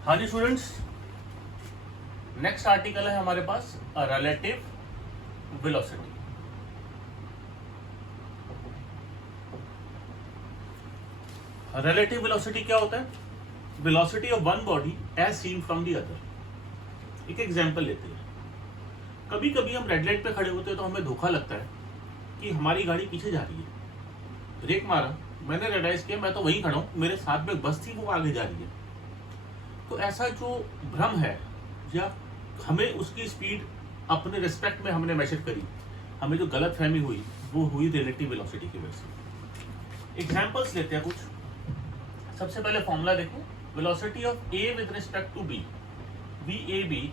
हाँ जी students, next article है हमारे पास रिलेटिव वेलोसिटी। रिलेटिव वेलोसिटी क्या होता है? Velocity of one body as seen from the other. एक एग्जांपल लेते हैं। कभी कभी हम रेड लाइट पे खड़े होते हैं तो हमें धोखा लगता है कि हमारी गाड़ी पीछे जा रही है। ब्रेक मारा, मैंने रियलाइज किया मैं तो वहीं खड़ा हूँ, मेरे साथ में बस थी वो आगे जा रही है। तो ऐसा जो भ्रम है या हमें उसकी स्पीड अपने रिस्पेक्ट में हमने मेजर करी, हमें जो गलत फहमी हुई वो हुई रिलेटिव वेलोसिटी की वजह से। एग्जांपल्स लेते हैं कुछ। सबसे पहले फॉर्मूला देखो, velocity of A with respect to B, V A B,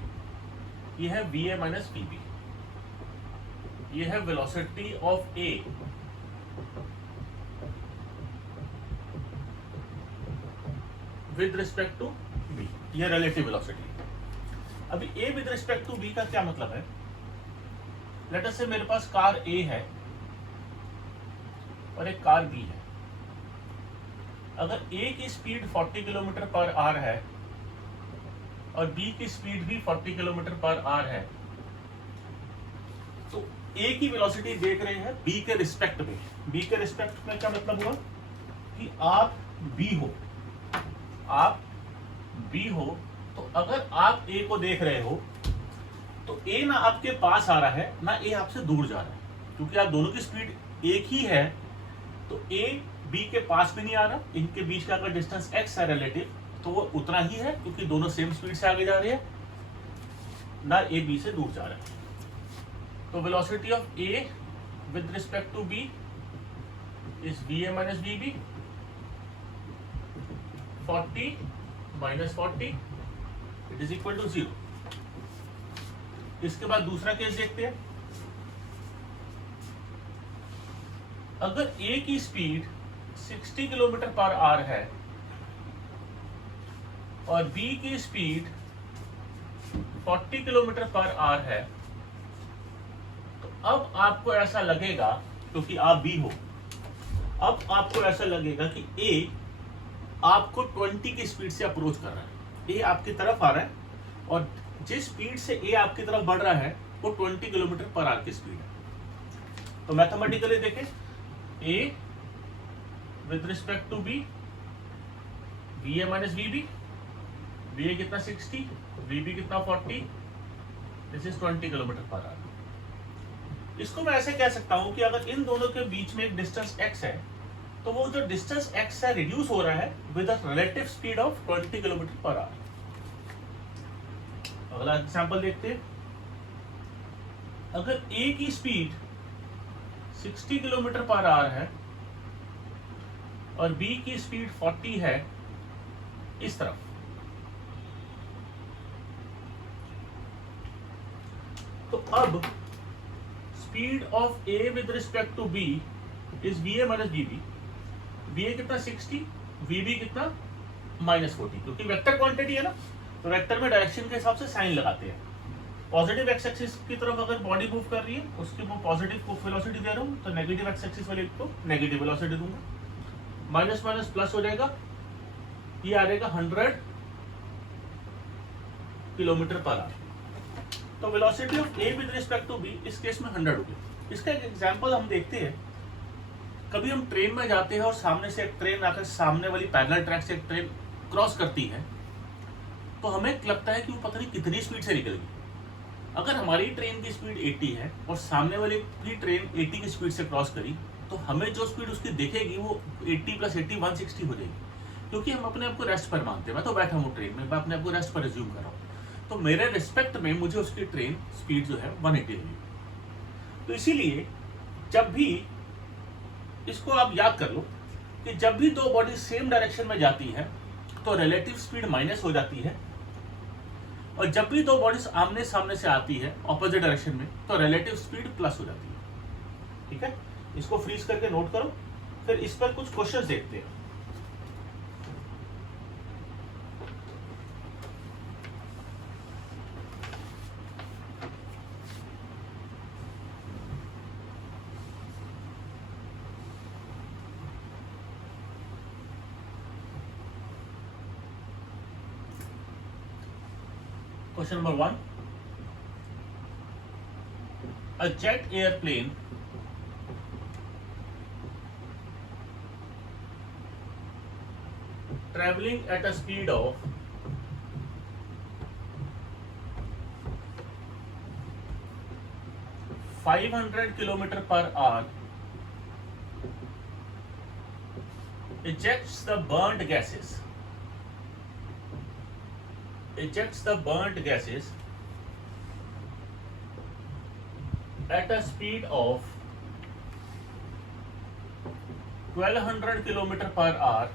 ये है V A minus V B. ये है velocity of A with respect to B, ये रिलेटिव वेलोसिटी। अभी A with respect to B का क्या मतलब है? लेट अस से मेरे पास कार ए है और एक कार बी है। अगर ए की स्पीड 40 किलोमीटर पर आवर है और बी की स्पीड भी 40 किलोमीटर पर आवर है, तो ए की वेलोसिटी देख रहे हैं बी के रिस्पेक्ट में। बी के रिस्पेक्ट में क्या मतलब हुआ कि आप बी हो, आप बी हो, तो अगर आप ए को देख रहे हो तो ए ना आपके पास आ रहा है ना ए आपसे दूर जा रहा है, क्योंकि आप दोनों की स्पीड एक ही है। तो ए बी के पास भी नहीं आ रहा, इनके बीच का अगर डिस्टेंस एक्स है रिलेटिव तो वो उतना ही है, क्योंकि दोनों सेम स्पीड से आगे जा रहे हैं, ना ए बी से दूर जा रहा है। तो velocity of A with respect to B is V A minus V B, 40 minus 40 it is equal to 0। इसके बाद दूसरा केस देखते हैं। अगर ए की स्पीड 60 किलोमीटर पर आवर है और बी की स्पीड 40 किलोमीटर पर आवर है, तो अब आपको ऐसा लगेगा, क्योंकि आप बी हो, अब आपको ऐसा लगेगा कि ए आपको 20 की स्पीड से अप्रोच कर रहा है। ए आपकी तरफ आ रहा है और जिस स्पीड से ए आपकी तरफ बढ़ रहा है वो 20 किलोमीटर पर आवर की स्पीड है। तो मैथमेटिकली देखें, A with respect to B, V A minus V B, V A कितना 60, वी बी कितना 40, this is 20 kilometre per hour. इसको मैं ऐसे कह सकता हूं कि अगर इन दोनों के बीच में एक डिस्टेंस x है तो वो जो डिस्टेंस x है रिड्यूस हो रहा है with a relative speed of 20 kilometre per our. अगला एग्जांपल देखते हैं। अगर a की स्पीड 60 किलोमीटर पर आवर है और b की स्पीड 40 है इस तरफ, तो अब speed of a with respect to b is V A minus V B. V A कितना 60, वी बी कितना -40, क्योंकि वेक्टर क्वांटिटी है ना, तो वेक्टर में डायरेक्शन के हिसाब से साइन लगाते हैं। पॉजिटिव एक्स एक्सिस की तरफ अगर बॉडी मूव कर रही है उसकी वो पॉजिटिव वेलोसिटी दे रहा हूँ, तो नेगेटिव एक्स एक्सिस वाले को नेगेटिव वेलोसिटी दूंगा। माइनस माइनस प्लस हो जाएगा, ये आ जाएगा 100 किलोमीटर पर आवर। तो velocity of A with respect to B इस केस में 100 होगी। इसका एक एग्जांपल हम देखते हैं। कभी हम ट्रेन में जाते हैं और सामने से एक ट्रेन आकर सामने वाली पैरेलल ट्रैक से एक ट्रेन क्रॉस करती है, तो हमें लगता है कि वो पता नहीं कितनी स्पीड से निकलेगी। अगर हमारी ट्रेन की स्पीड 80 है और सामने वाली की ट्रेन 80 की स्पीड से क्रॉस करी, तो हमें जो स्पीड उसकी दिखेगी वो 80 + 80 160 हो जाएगी, क्योंकि हम अपने आप को रेस्ट पर मानते हैं। मैं तो बैठा हूँ ट्रेन में, मैं अपने आप को रेस्ट पर रिज्यूम कर रहा हूँ, तो मेरे रिस्पेक्ट में मुझे उसकी ट्रेन स्पीड जो है 180 होगी। तो इसीलिए जब भी इसको आप याद कर लो कि जब भी दो बॉडी सेम डायरेक्शन में जाती है तो रिलेटिव स्पीड माइनस हो जाती है, और जब भी दो बॉडीज आमने सामने से आती है ऑपोजिट डायरेक्शन में तो रिलेटिव स्पीड प्लस हो जाती है। ठीक है, इसको फ्रीज करके नोट करो, फिर इस पर कुछ क्वेश्चंस देखते हैं। Question number 1, a jet airplane traveling at a speed of 500 kilometer per hour ejects the burnt gases at a speed of 1200 kilometer per hour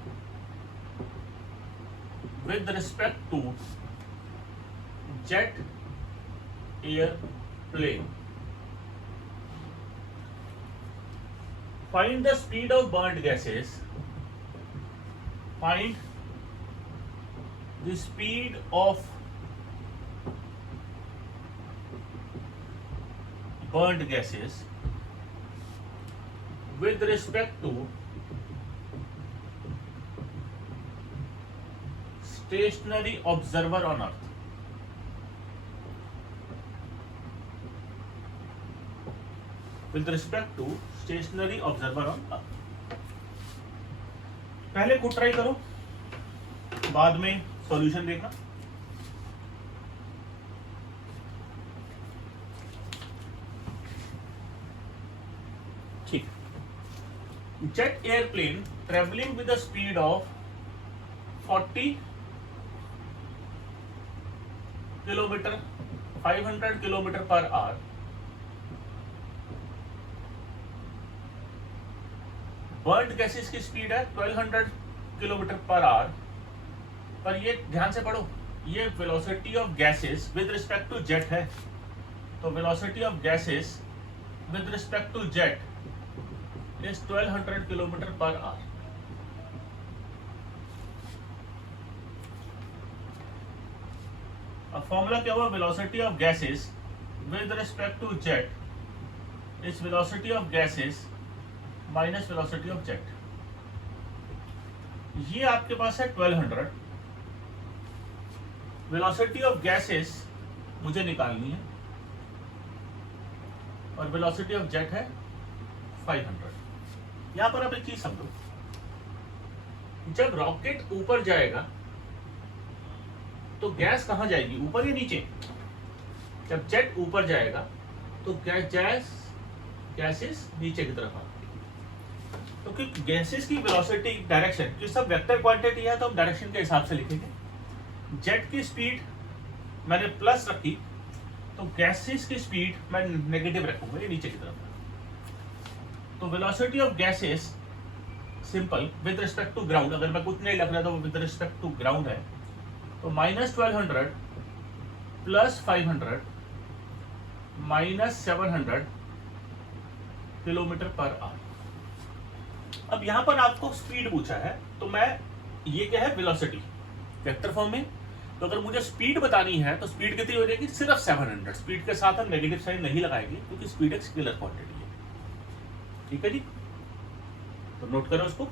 with respect to jet airplane. Find the speed of burnt gases. Find the speed of burnt gases with respect to stationary observer on Earth. With respect to stationary observer on Earth. पहले खुद try करो, बाद में solution देखना. ठीक. Jet airplane traveling with a speed of 40 kilometre 500 kilometre per our burned gases की speed है 1200 kilometre per our. पर ये ध्यान से पढ़ो, ये velocity of gases with respect to jet है. तो velocity of gases with respect to jet is 1200 kilometre per hour. अब फॉर्मूला क्या हुआ? Velocity of gases with respect to jet is velocity of gases minus velocity of jet. ये आपके पास है 1200. Velocity of gases मुझे निकालनी है और वेलोसिटी ऑफ जेट है 500. यहां पर आप एक चीज समझो, जब रॉकेट ऊपर जाएगा तो गैस कहां जाएगी? ऊपर या नीचे? जब जेट ऊपर जाएगा तो गैसेस नीचे की तरफ आएगी. तो क्योंकि गैसेस की वेलोसिटी डायरेक्शन, क्योंकि सब वेक्टर क्वांटिटी है तो हम डायरेक्शन के हिसाब से लिखेंगे. जेट की स्पीड मैंने प्लस रखी तो गैसेस की स्पीड मैं नेगेटिव रखूंगा, ये नीचे की तरफ. तो velocity of gases simple with respect to ground, अगर मैं कुछ नहीं लग रहा तो विद रिस्पेक्ट टू ग्राउंड है. तो minus 1200 plus 500 minus 700 kilometre per hour. अब यहां पर आपको स्पीड पूछा है, तो मैं ये क्या है? वेलोसिटी वेक्टर फॉर्म में. तो अगर मुझे स्पीड बतानी है तो स्पीड कितनी हो जाएगी? सिर्फ 700. स्पीड के साथ हम नेगेटिव साइन नहीं लगाएंगे क्योंकि स्पीड एक स्केलर क्वांटिटी है. ठीक है जी, तो नोट करो उसको.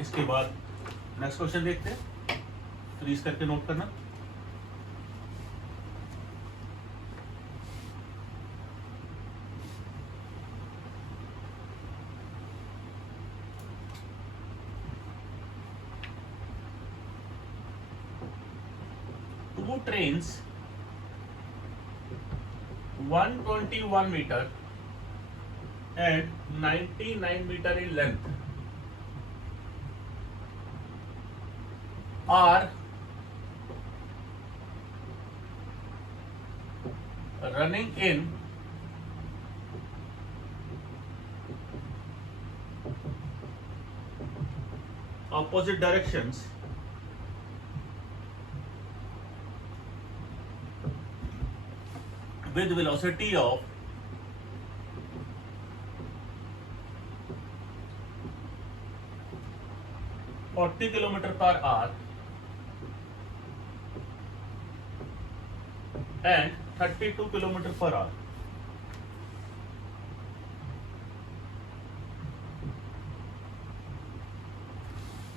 इसके बाद नेक्स्ट क्वेश्चन देखते हैं. फ्रीज करके नोट करना. Two trains 121 meter and 99 meter in length are running in opposite directions with velocity of 40 kilometer per hour and 32 kilometer per hour.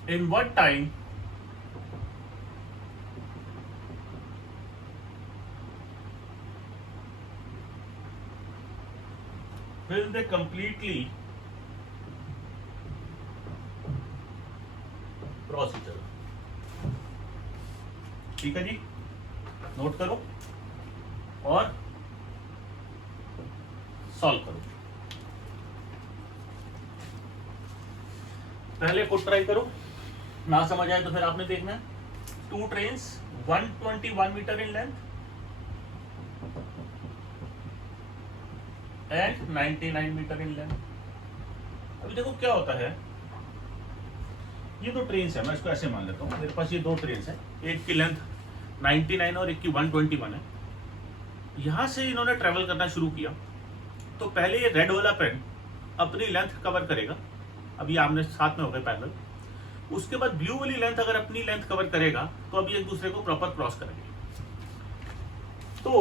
In what time will they completely cross each other? ठीक है जी, note करो और solve करो। पहले को try करो, ना समझ आए तो फिर आपने देखना है। Two trains 121 metre in length and 99 metre in length. अभी देखो क्या होता है, ये दो ट्रेन्स है, मैं इसको ऐसे मान लेता हूँ, मेरे पास ये दो ट्रेन्स है, एक की लेंथ 99 और एक की 121 है। यहां से इन्होंने ट्रेवल करना शुरू किया, तो पहले ये रेड वाला पेन अपनी लेंथ कवर करेगा, अब ये आमने साथ में हो गए पैरेलल। उसके बाद ब्लू वाली लेंथ अगर अपनी लेंथ कवर करेगा तो अब ये एक दूसरे को प्रॉपर क्रॉस करेंगे। तो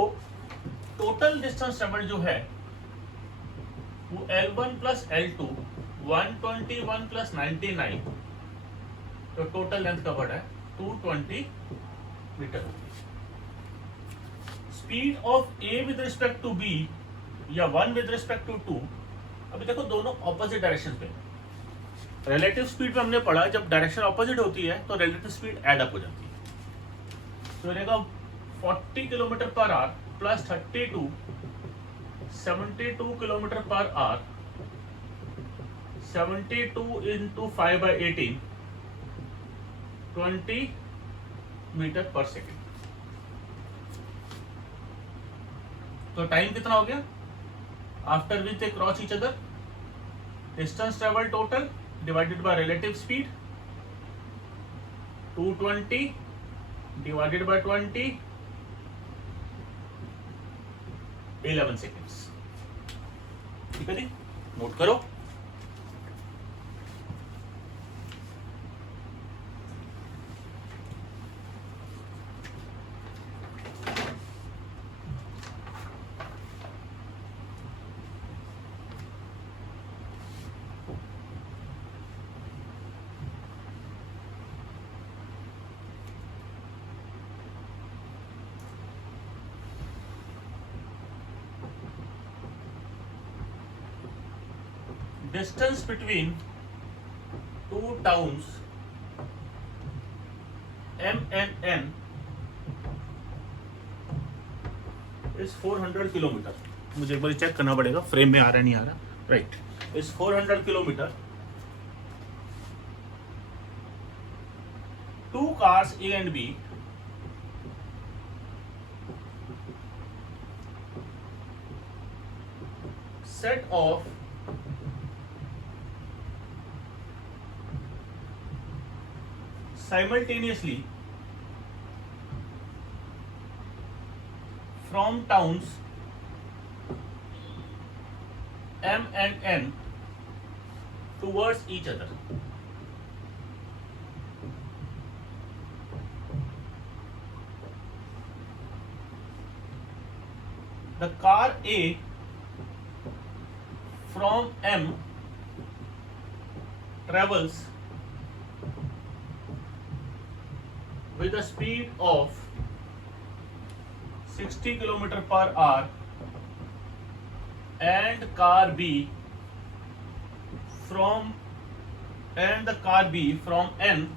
टोटल डिस्टेंस ट्रेवल जो है वो L1 प्लस L2 121 प्लस 99, तो टोटल लेंथ कवर्ड है 220 metre. Speed of A with respect to B या 1 विद रिस्पेक्ट टू 2, अभी देखो दोनों ऑपोजिट डायरेक्शन पे। रिलेटिव स्पीड पे हमने पढ़ा जब डायरेक्शन ऑपोजिट होती है तो रिलेटिव स्पीड एड अप हो जाती है। तो रहेगा 40 kilometre per hour plus 32 72 kilometre per hour, 72 into 5/18 20 metre per second. तो टाइम कितना हो गया after which they cross each other? Distance travel total divided by relative speed 220 divided by 20 11 seconds. ठीक है जी, नोट करो। Distance between two towns M and N is 400 kilometre. मुझे एक बार चेक करना पड़ेगा फ्रेम में आ रहा नहीं आ रहा। राइट, इस 400 kilometre. Two cars A and B set off simultaneously from towns M and N towards each other. The car A from M travels with a speed of 60 km per hour, and the car B from N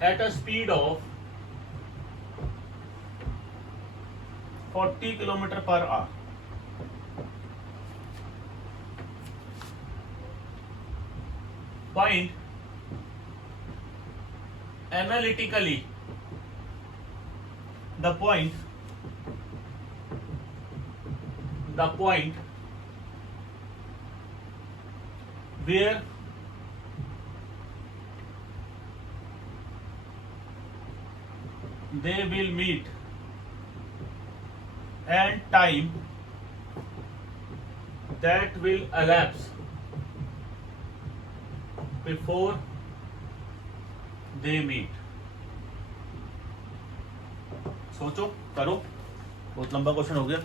at a speed of 40 km per hour. Find analytically the point where they will meet and time that will elapse before they meet. सोचो, करो, बहुत लंबा question हो गया।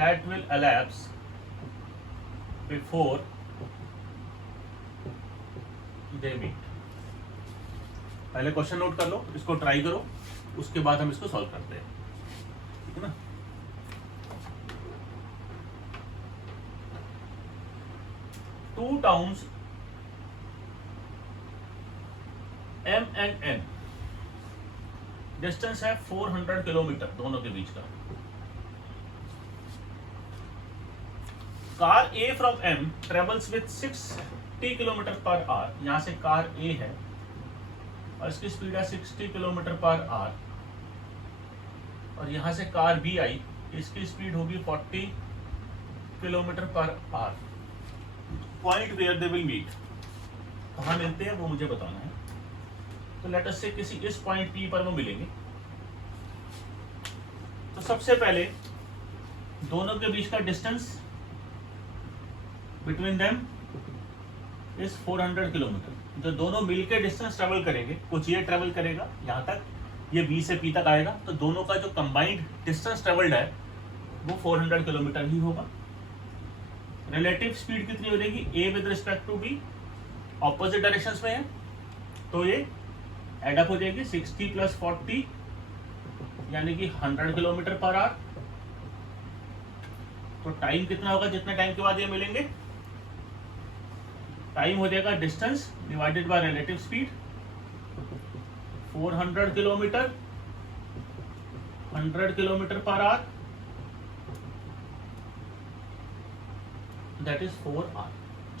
that will elapse before they meet. पहले question note कर लो, इसको try करो, उसके बाद हम इसको सॉल्व करते हैं, ठीक है ना। Two towns M and N, distance है 400 किलोमीटर दोनों के बीच का। Car A from M travels with 60 kilometre per our, यहां से कार A है और इसकी स्पीड है 60 किलोमीटर पर आवर, और यहां से कार B आई, इसकी स्पीड होगी 40 kilometre per hour. Point where they will meet, कहां मिलते हैं वो मुझे बताना है। तो लेट अस से किसी इस पॉइंट P पर वो मिलेंगे। तो सबसे पहले दोनों के बीच का distance between them is 400 kilometre. जो दोनों मिलकर डिस्टेंस ट्रेवल करेंगे, कुछ ये ट्रेवल करेगा यहाँ तक, ये B से P तक आएगा, तो दोनों का जो कंबाइंड डिस्टेंस ट्रेवल्ड है वो 400 किलोमीटर ही होगा। रिलेटिव स्पीड कितनी हो जाएगी, A with respect to B, opposite directions में है, तो ये एडअप हो जाएगी 60 प्लस 40 यानी कि 100 किलोमीटर पर आवर। तो टाइम कितना होगा, जितने टाइम के बाद ये मिलेंगे, टाइम हो जाएगा distance divided by relative speed, 400 kilometre 100 kilometre per hour, that is 4 hour.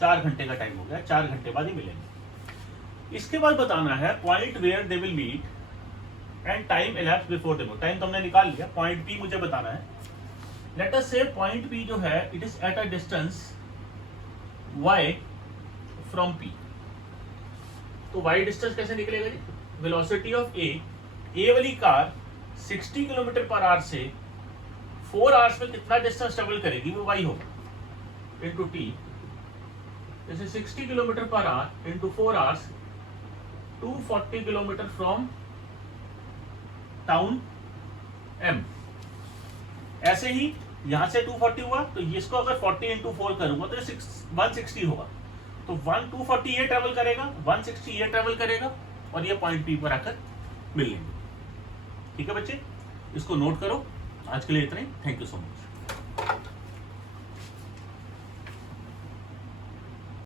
4 घंटे का टाइम हो गया, 4 घंटे बाद ही मिलेंगे। इसके बाद बताना है point where they will meet and time elapsed before they meet. Time तो हमने निकाल लिया, पॉइंट P मुझे बताना है। लेट अस से पॉइंट P जो है it is at a distance y from P। तो y डिस्टेंस कैसे निकलेगा जी, वेलोसिटी ऑफ A वाली कार 60 किलोमीटर पर आवर से 4 आवर्स में कितना डिस्टेंस ट्रेवल करेगी वो y होगा इनटू t। जैसे 60 kilometre per our into 4 hours, 240 kilometre from town M। ऐसे ही यहां से 240 हुआ, तो इसको अगर 40 इंटू 4 करूंगा तो 160 होगा। तो 240 ये ट्रेवल करेगा, 160 ये ट्रेवल करेगा, और ये पॉइंट P पर आकर मिल लेंगे। ठीक है बच्चे, इसको नोट करो। आज के लिए इतना ही, थैंक यू सो मच।